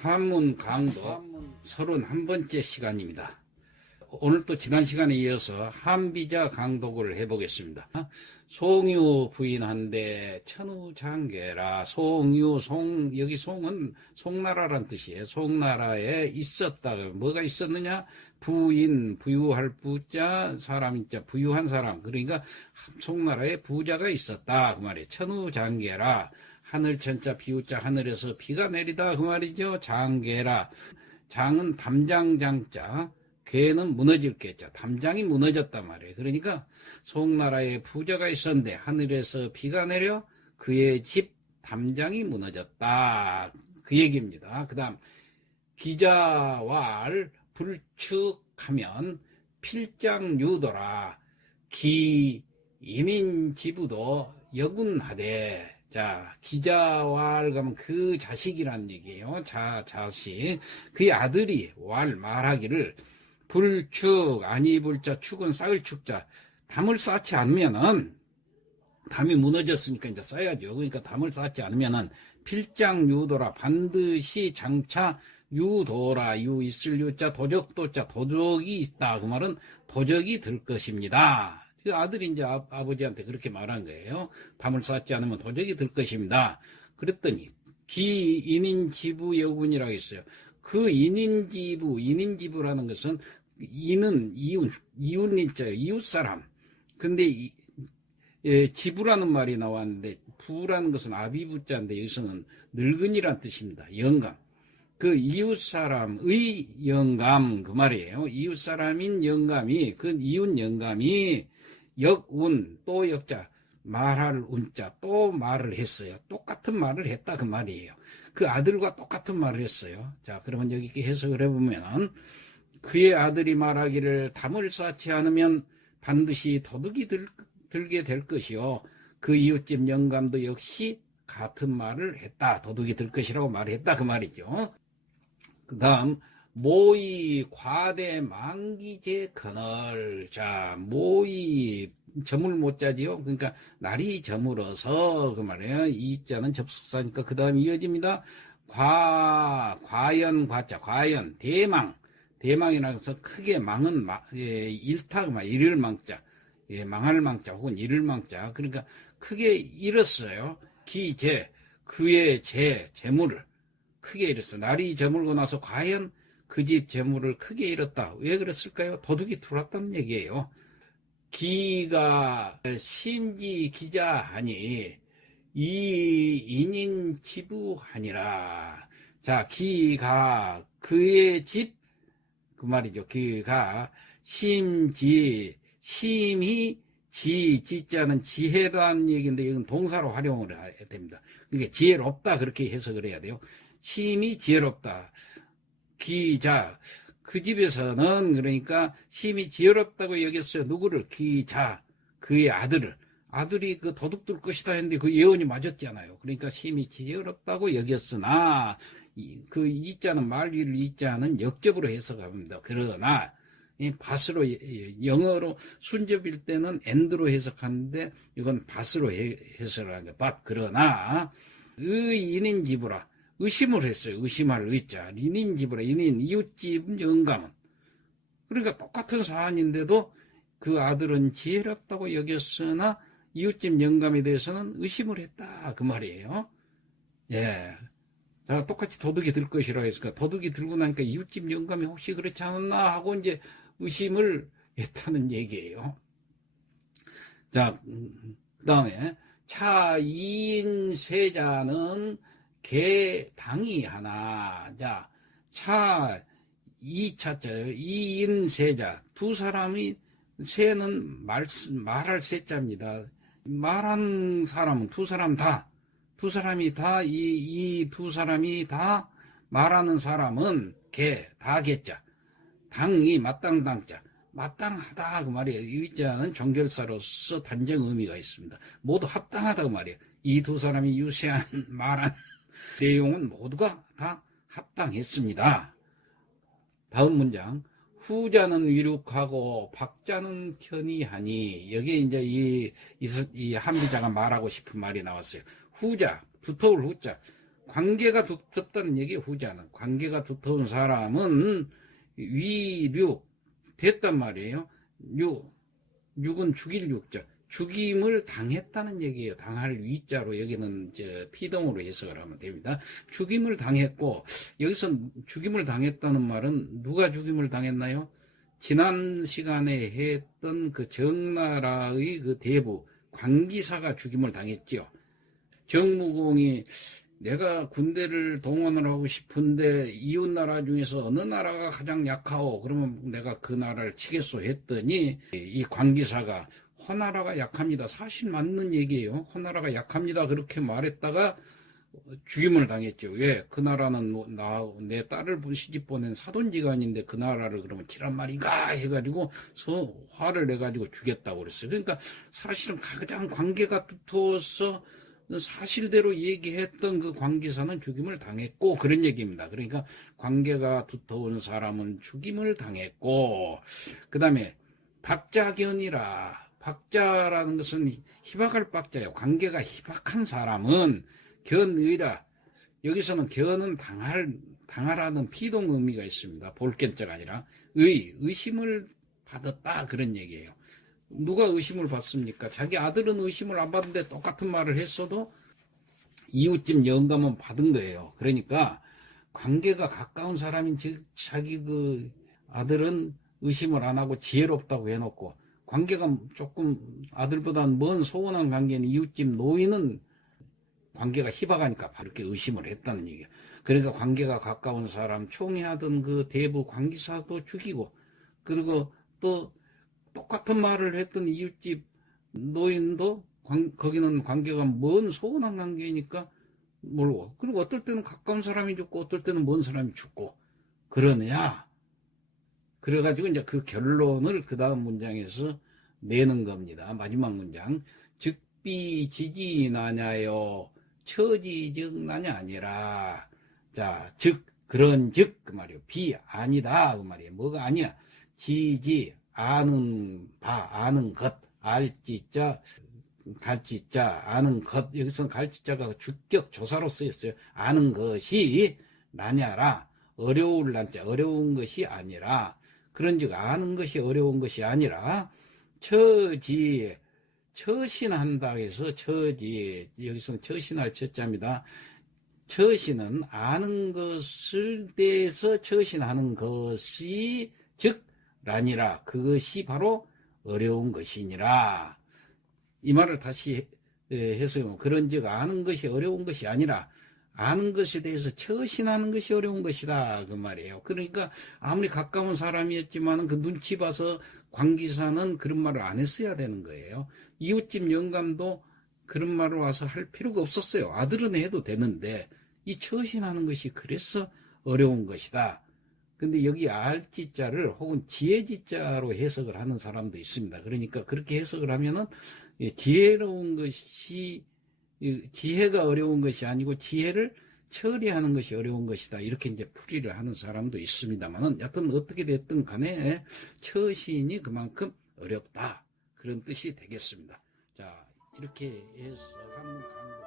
한문 강도 31번째 시간입니다. 오늘 또 지난 시간에 이어서 한비자 강독을 해보겠습니다. 송유 부인한데 천우장계라 송유 송 여기 송은 송나라란 뜻이에요. 송나라에 있었다. 뭐가 있었느냐? 부인 부유할 부자 사람인자 부유한 사람 그러니까 송나라에 부자가 있었다 그 말이에요. 천우장계라 하늘 천자 비우자 하늘에서 비가 내리다 그 말이죠. 장계라 장은 담장 장자 괴는 무너질 게자 담장이 무너졌단 말이에요. 그러니까 송나라에 부자가 있었는데 하늘에서 비가 내려 그의 집 담장이 무너졌다. 그 얘기입니다. 그 다음 기자왈 불축하면 필장 유도라 기 인인 지부도 여군하되 자 기자왈 가면 그 자식이란 얘기예요. 자 자식 그의 아들이 왈 말하기를 불축 아니 불자 축은 쌓을 축자 담을 쌓지 않으면은 담이 무너졌으니까 이제 써야죠. 그러니까 담을 쌓지 않으면은 필장 유도라 반드시 장차 유도라 유 있을 유자 도적도자 도적이 있다 그 말은 도적이 들 것입니다. 그 아들이 이제 아, 아버지한테 그렇게 말한 거예요. 담을 쌓지 않으면 도적이 들 것입니다. 그랬더니 기인인지부 여군이라고 했어요. 그 인인지부 인인지부라는 것은 이는 이웃 이웃인자예요. 이웃 사람. 근데 이, 예, 지부라는 말이 나왔는데 부라는 것은 아비부자인데 여기서는 늙은이란 뜻입니다. 영감. 그 이웃 사람의 영감 그 말이에요. 이웃 사람인 영감이 그 이웃 영감이 역운 또 역자 말할 운자 또 말을 했어요. 똑같은 말을 했다 그 말이에요. 그 아들과 똑같은 말을 했어요. 자 그러면 여기 이렇게 해석을 해보면 그의 아들이 말하기를 담을 쌓지 않으면 반드시 도둑이 들, 들게 될 것이요. 그 이웃집 영감도 역시 같은 말을 했다. 도둑이 들 것이라고 말했다. 그 말이죠. 그 다음, 모의 과대 만기제 그늘. 자, 모의 점을 못 자지요. 그러니까 날이 저물어서 그 말이에요. 이 자는 접속사니까 그 다음 이어집니다. 과, 과연, 과자, 과연, 대망. 대망이라고 해서 크게 망은 마, 예, 일타, 막 일을 망자, 예, 망할 망자 혹은 일을 망자. 그러니까 크게 잃었어요. 기재, 그의 재, 재물을 크게 잃었어. 날이 저물고 나서 과연 그 집 재물을 크게 잃었다. 왜 그랬을까요? 도둑이 들어왔다는 얘기예요. 기가 심지 기자하니 이 인인 지부하니라. 자, 기가 그의 집 그 말이죠. 그가 심지 심히 지 지자는 지혜다는 얘기인데 이건 동사로 활용을 해야 됩니다. 그게 지혜롭다 그렇게 해석을 해야 돼요. 심히 지혜롭다. 기자 그 집에서는 그러니까 심히 지혜롭다고 여겼어요. 누구를 기자 그의 아들을 아들이 그 도둑 들 것이다 했는데 그 예언이 맞았잖아요. 그러니까 심히 지혜롭다고 여겼으나 이- 그 이자는 말리를 이자는 역접으로 해석합니다. 그러나 이 밭으로 예- 예, 영어로 순접일 때는 엔드로 해석하는데 이건 해- 해석을 거 밭. 그러나 의인인 집으라 의심을 했어요. 의심할 의자 인인 집으라 인인 이웃집 영감은 그러니까 똑같은 사안인데도 그 아들은 지혜롭다고 여겼으나 이웃집 영감에 대해서는 의심을 했다 그 말이에요. 예. 자, 똑같이 도둑이 들 것이라고 했으니까 도둑이 들고 나니까 이웃집 영감이 혹시 그렇지 않았나 하고 이제 의심을 했다는 얘기예요. 자, 그 다음에 차 2인 세자는 개당이 하나. 자, 차 2차자요. 2인 세자. 두 사람이 세는 말, 말할 세자입니다. 말한 사람은 두 사람 다. 두 사람이 다, 이, 이 두 사람이 다 말하는 사람은 개, 다 개자. 당이 마땅당자. 마땅하다 그 말이에요. 이 자는 종결사로서 단정 의미가 있습니다. 모두 합당하다고 말이에요. 이 두 사람이 유세한 말한 내용은 모두가 다 합당했습니다. 다음 문장. 후자는 위륙하고 박자는 편이하니 여기에 이제 이, 이, 이 한비자가 말하고 싶은 말이 나왔어요. 후자, 두터울 후자. 관계가 두텁다는 얘기 후자는 관계가 두터운 사람은 위륙 됐단 말이에요. 육 육은 죽일 육자 죽임을 당했다는 얘기예요. 당할 위자로 여기는 저 피동으로 해석을 하면 됩니다. 죽임을 당했고 여기서 죽임을 당했다는 말은 누가 죽임을 당했나요? 지난 시간에 했던 그 정나라의 그 대부 관기사가 죽임을 당했죠. 정무공이 내가 군대를 동원을 하고 싶은데 이웃 나라 중에서 어느 나라가 가장 약하오? 그러면 내가 그 나라를 치겠소 했더니 이 관기사가 허나라가 약합니다. 사실 맞는 얘기예요. 허나라가 약합니다. 그렇게 말했다가 죽임을 당했죠. 왜? 그 나라는 뭐 나, 내 딸을 시집 보낸 사돈지간인데 그 나라를 그러면 치란 말인가 해가지고 서 화를 내가지고 죽였다고 그랬어요. 그러니까 사실은 가장 관계가 두터워서 사실대로 얘기했던 그 관계사는 죽임을 당했고 그런 얘기입니다. 그러니까 관계가 두터운 사람은 죽임을 당했고 그 다음에 박자견이라 박자라는 것은 희박할 박자예요. 관계가 희박한 사람은 견의라 여기서는 견은 당할 당하라는 피동 의미가 있습니다. 볼견자가 아니라 의 의심을 받았다 그런 얘기예요. 누가 의심을 받습니까? 자기 아들은 의심을 안 받는데 똑같은 말을 했어도 이웃집 영감은 받은 거예요. 그러니까 관계가 가까운 사람인 즉 자기 그 아들은 의심을 안 하고 지혜롭다고 해놓고 관계가 조금 아들보다는 먼 소원한 관계인 이웃집 노인은 관계가 희박하니까 바로 이렇게 의심을 했다는 얘기예요. 그러니까 관계가 가까운 사람 총회 하던 그 대부 관기사도 죽이고 그리고 또 똑같은 말을 했던 이웃집 노인도 관- 거기는 관계가 먼 소원한 관계니까 모르고 그리고 어떨 때는 가까운 사람이 죽고 어떨 때는 먼 사람이 죽고 그러느냐 그래가지고 이제 그 결론을 그 다음 문장에서 내는 겁니다. 마지막 문장. 즉비 지지 나냐요? 처지즉 나냐 아니라. 자 즉 그런 즉 그 말이요. 비 아니다 그 말이에요. 뭐가 아니야? 지지 아는 바 아는 것 알지 자 갈지 자 아는 것. 여기서 갈지 자가 주격 조사로 쓰였어요. 아는 것이 나냐라. 어려울 난자 어려운 것이 아니라 그런즉 아는 것이 어려운 것이 아니라 처지 처신한다 해서 처지 여기서는 처신할 처자입니다. 처신은 아는 것을 대해서 처신하는 것이 즉 라니라. 그것이 바로 어려운 것이니라. 이 말을 다시 해석하면 그런즉 아는 것이 어려운 것이 아니라 아는 것에 대해서 처신하는 것이 어려운 것이다 그 말이에요. 그러니까 아무리 가까운 사람이었지만 그 눈치 봐서 관기사는 그런 말을 안 했어야 되는 거예요. 이웃집 영감도 그런 말을 와서 할 필요가 없었어요. 아들은 해도 되는데 이 처신하는 것이 그래서 어려운 것이다. 근데 여기 알지자를 혹은 지혜지자로 해석을 하는 사람도 있습니다. 그러니까 그렇게 해석을 하면은 예, 지혜로운 것이 이 지혜가 어려운 것이 아니고 지혜를 처리하는 것이 어려운 것이다. 이렇게 이제 풀이를 하는 사람도 있습니다만은 여튼 어떻게 됐든 간에 처신이 그만큼 어렵다. 그런 뜻이 되겠습니다. 자, 이렇게 해서 한문 강의